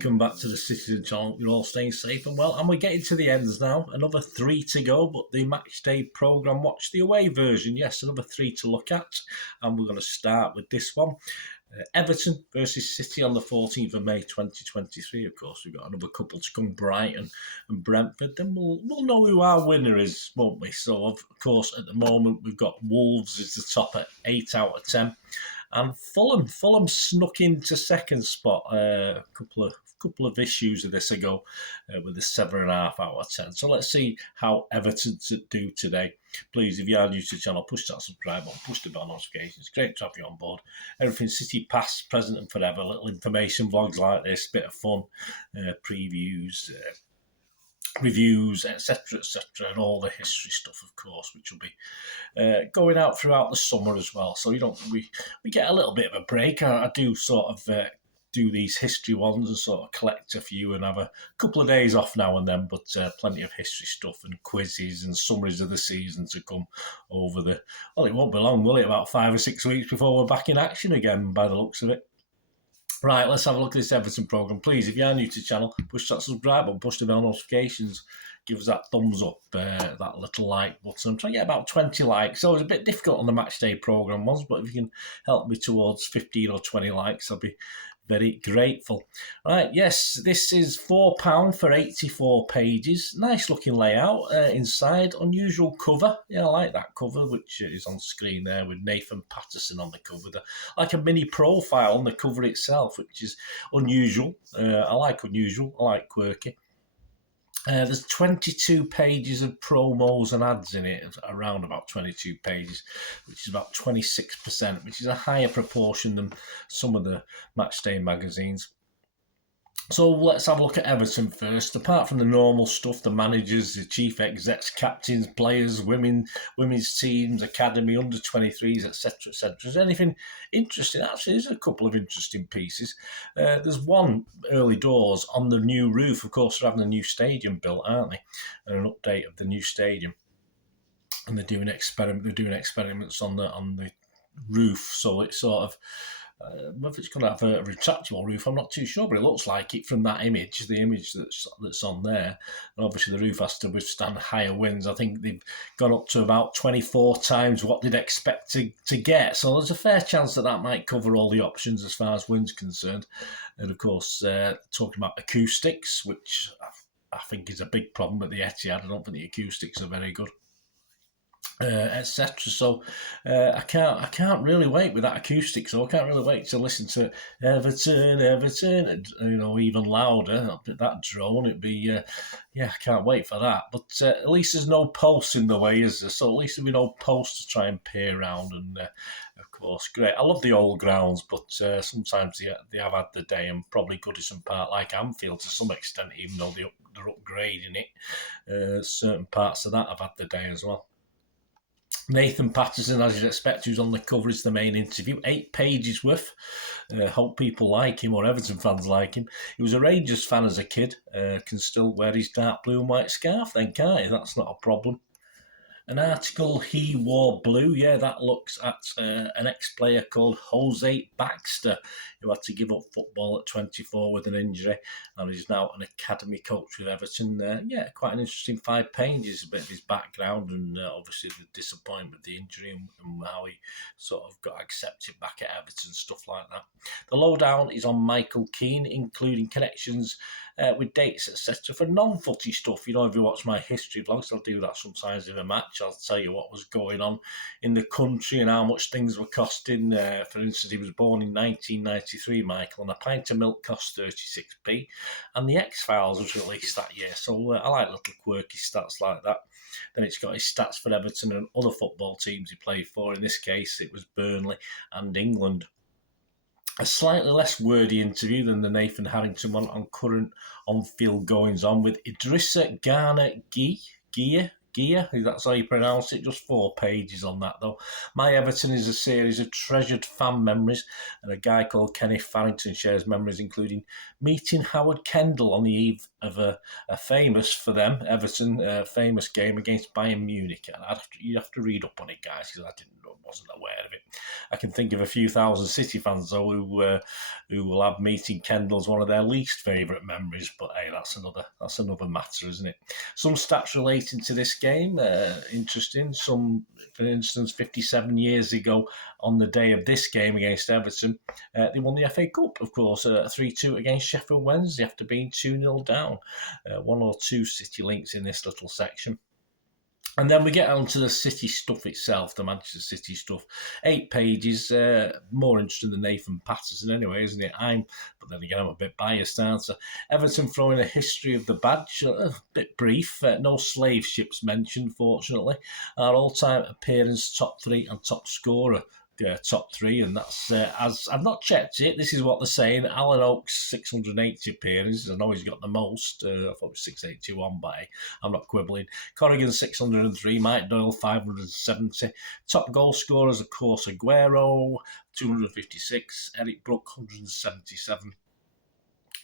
welcome back to the Citytilidie channel. You're all staying safe and well, and we're getting to the ends now. Another 3 to go, but the match day programme, watch the away version. Yes, another 3 to look at, and we're going to start with this one. Everton versus City on the 14th of May 2023. Of course, we've got another couple to come, Brighton and Brentford. Then we'll know who our winner is, won't we? So, of course, at the moment, we've got Wolves as the top at 8 out of 10. And Fulham snuck into second spot a couple of issues of this ago with a 7.5 out of 10. So let's see how Everton do today. Please, if you are new to the channel, push that subscribe button, push the bell notifications. Great to have you on board. Everything City, past, present and forever. Little information vlogs like this, bit of fun, previews, reviews, etc., and all the history stuff, of course, which will be going out throughout the summer as well. So we get a little bit of a break. I do sort of do these history ones and sort of collect a few and have a couple of days off now and then, but plenty of history stuff and quizzes and summaries of the season to come over it won't be long, will it? About 5 or 6 weeks before we're back in action again, by the looks of it. Right, let's have a look at this Everton programme. Please, if you are new to the channel, push that subscribe button, push the bell notifications, give us that thumbs up, that little like button. I'm trying to get about 20 likes. So it's a bit difficult on the match day programme ones, but if you can help me towards 15 or 20 likes, I'll be very grateful. Right, yes, this is £4 for 84 pages. Nice looking layout inside. Unusual cover. Yeah, I like that cover, which is on screen there with Nathan Patterson on the cover. Like a mini profile on the cover itself, which is unusual. I like unusual. I like quirky. There's 22 pages of promos and ads in it, around about 22 pages, which is about 26%, which is a higher proportion than some of the matchday magazines. So let's have a look at Everton first. Apart from the normal stuff, the managers, the chief execs, captains, players, women's teams, academy, under-23s, etc., etc. Is there anything interesting? Actually, there's a couple of interesting pieces. There's one early doors on the new roof. Of course, they're having a new stadium built, aren't they? And an update of the new stadium. And they're doing experiments on the roof, so it's sort of whether it's going to have a retractable roof, I'm not too sure, but it looks like it from that image, the image that's on there. And obviously the roof has to withstand higher winds. I think they've gone up to about 24 times what they'd expect to get. So there's a fair chance that might cover all the options as far as wind's concerned. And of course, talking about acoustics, which I think is a big problem at the Etihad. I don't think the acoustics are very good. Etc. So I can't really wait with that acoustic. So I can't really wait to listen to Everton, and, even louder. That drone, it'd be I can't wait for that. But at least there's no posts in the way, is there? So at least there'll be no posts to try and peer around. And of course, great. I love the old grounds, but sometimes they have had the day, and probably Goodison Park, like Anfield, to some extent, even though they're upgrading it. Certain parts of that have had the day as well. Nathan Patterson, as you'd expect, who's on the cover, is the main interview. 8 pages worth. Hope people like him, or Everton fans like him. He was a Rangers fan as a kid. Can still wear his dark blue and white scarf then, can't he? That's not a problem. An article, He Wore Blue. Yeah, that looks at an ex-player called Jose Baxter, who had to give up football at 24 with an injury, and is now an academy coach with Everton. Quite an interesting 5 pages, a bit of his background and obviously the disappointment with the injury and how he sort of got accepted back at Everton, stuff like that. The lowdown is on Michael Keane, including connections with dates, etc. for non-footy stuff. If you watch my history vlogs, I'll do that sometimes in a match. I'll tell you what was going on in the country and how much things were costing. For instance, he was born in 1993, Michael, and a pint of milk cost 36p. And the X-Files was released that year. So I like little quirky stats like that. Then it's got his stats for Everton and other football teams he played for. In this case, it was Burnley and England. A slightly less wordy interview than the Nathan Harrington one on current on-field goings-on with Idrissa Gana Gueye. Gear, if that's how you pronounce it. Just 4 pages on that, though. My Everton is a series of treasured fan memories, and a guy called Kenneth Farrington shares memories including meeting Howard Kendall on the eve of a famous, for them, Everton, famous game against Bayern Munich. And you have to read up on it, guys, because I wasn't aware of it. I can think of a few thousand City fans, though, who will have meeting Kendall as one of their least favourite memories. But hey, that's another matter, isn't it? Some stats relating to this game, interesting. Some, for instance, 57 years ago, on the day of this game against Everton, they won the FA Cup, of course, 3-2 against Sheffield Wednesday after being 2-0 down. One or two City links in this little section. And then we get on to the City stuff itself, the Manchester City stuff. 8 pages, more interesting than Nathan Patterson anyway, isn't it? But then again, I'm a bit biased, aren't I? Everton throwing a history of the badge, a bit brief, no slave ships mentioned, fortunately. Our all-time appearance, top 3 and top scorer. Top 3, and that's as I've not checked it. This is what they're saying. Alan Oakes 680 appearances. I know he's got the most. I thought it was 681, but I'm not quibbling. Corrigan 603, Mike Doyle 570. Top goal scorers, of course, Aguero 256, Eric Brook 177.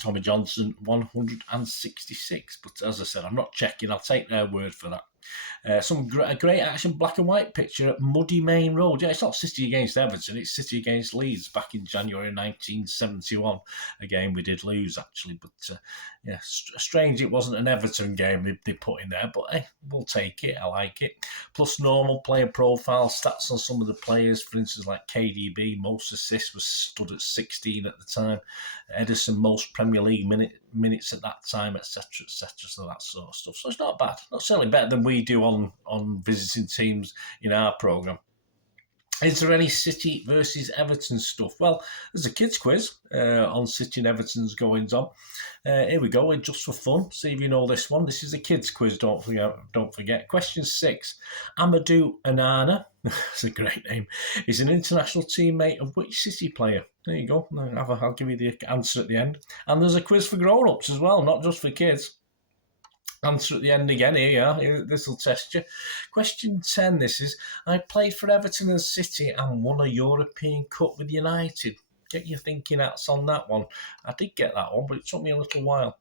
Tommy Johnson 166, but as I said, I'm not checking. I'll take their word for that. A great action black and white picture at Muddy Main Road. Yeah, it's not City against Everton, it's City against Leeds back in January 1971. A game we did lose, actually, but strange it wasn't an Everton game they put in there, but hey, we'll take it. I like it. Plus normal player profile stats on some of the players, for instance, like KDB, most assists was stood at 16 at the time. Edison, most Premier League minutes at that time, etc., so that sort of stuff. So it's not bad. Not certainly better than we do on visiting teams in our programme. Is there any City versus Everton stuff? Well, there's a kids quiz on City and Everton's goings on. Here we go, just for fun. See if you know this one. This is a kids quiz, don't forget. Question 6. Amadou Onana, that's a great name, is an international teammate of which City player? There you go. I'll give you the answer at the end. And there's a quiz for grown-ups as well, not just for kids. Answer at the end again. Here you are. This will test you. Question 10, this is, I played for Everton and City and won a European Cup with United. Get your thinking hats on that one. I did get that one, but it took me a little while.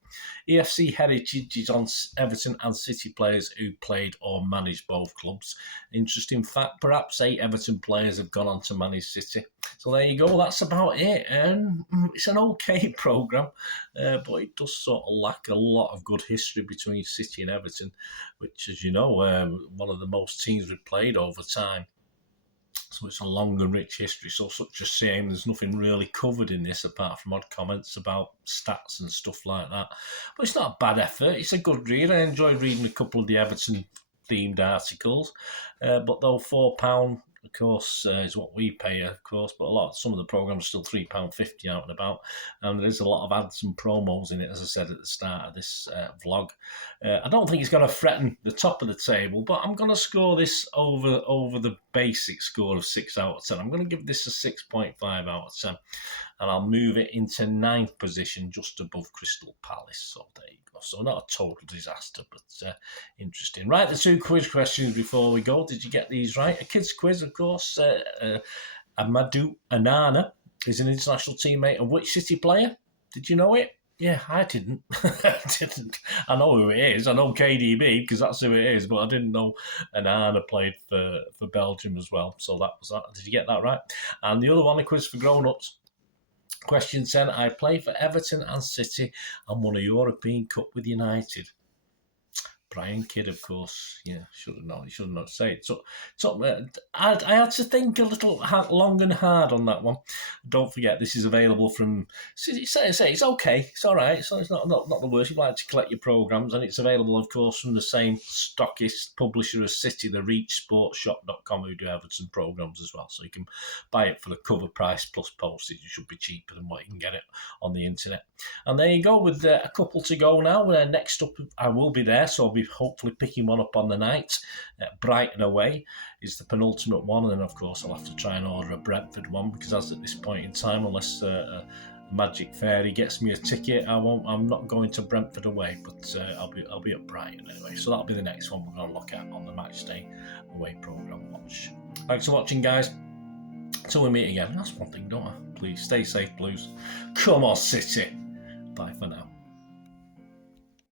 EFC heritage is on Everton and City players who played or managed both clubs. Interesting fact, perhaps 8 Everton players have gone on to manage City. So there you go, that's about it. And it's an okay programme, but it does sort of lack a lot of good history between City and Everton, which, as you know, one of the most teams we've played over time. So it's a long and rich history. So such a shame there's nothing really covered in this apart from odd comments about stats and stuff like that. But it's not a bad effort. It's a good read. I enjoyed reading a couple of the Everton-themed articles. But though £4, of course, is what we pay, of course, but some of the programmes are still £3.50 out and about, and there's a lot of ads and promos in it, as I said at the start of this vlog. I don't think it's going to threaten the top of the table, but I'm going to score this over the basic score of 6 out of 10. I'm going to give this a 6.5 out of 10, and I'll move it into 9th position, just above Crystal Palace. So there you go. So not a total disaster, but interesting. Right, the 2 quiz questions before we go. Did you get these right? A kids quiz, of course. Amadou Onana is an international teammate of which City player? Did you know it? Yeah, I didn't. I know who it is. I know KDB because that's who it is, but I didn't know Onana played for Belgium as well. So that was that. Did you get that right? And the other one, a quiz for grown-ups. Question 10, I played for Everton and City and won a European Cup with United. Brian Kidd, of course. Yeah, should have known. He should not say it. So I had to think a little long and hard on that one. Don't forget, this is available from. It's okay. It's all right. So it's not the worst. You'd like to collect your programmes, and it's available, of course, from the same stockist publisher as City, the ReachSportShop.com, who do Everton programmes as well. So you can buy it for the cover price plus postage. It should be cheaper than what you can get it on the internet. And there you go, with a couple to go now. Next up, I will be there, so I'll be hopefully picking one up on the night. Brighton away is the penultimate one, and then of course I'll have to try and order a Brentford one, because as at this point in time, unless Magic Fairy gets me a ticket, I'm not going to Brentford away, but I'll be at Brighton anyway. So that'll be the next one we're going to look at on the matchday away programme watch. Thanks for watching, guys. Till we meet again. That's one thing, don't I? Please stay safe, Blues. Come on, City. Bye for now.